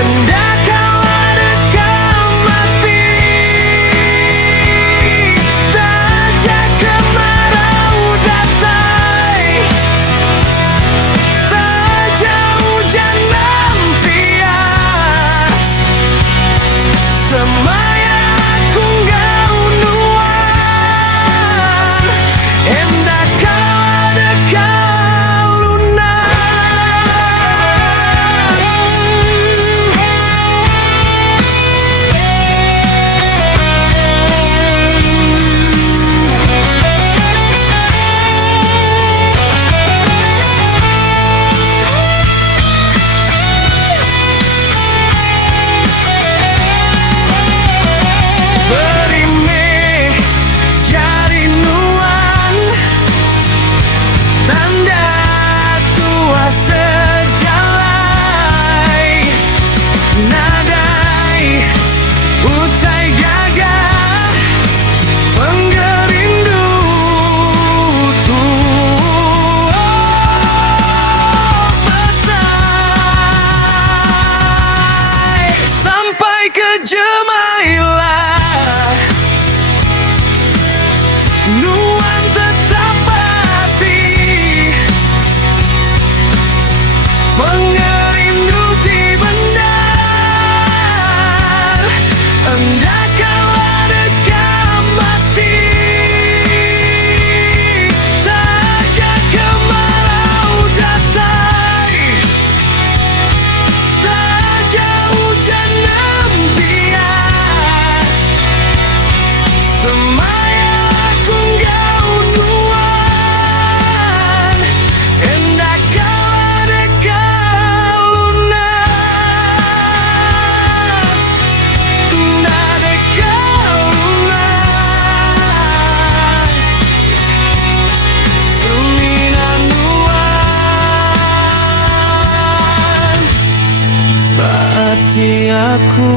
Hendak kau adakah mati, tajak kemarau datang, tajak hujan lampias, semaya aku gaunuan. Hendak kau adakah lunas. Berimeh jari nuan, tanda tua sejalai, nadai utai gagah penggerindu tua besai sampai ke Jemailah. Nuan tetap hati pengerindu ti benar. Hendak kau adakah mati, tajak kemarau datang, tajak hujan lampias, semaya aku gaunuan. Hendak kau adakah lunas, adakah lunas, seminan nuan. Berarti aku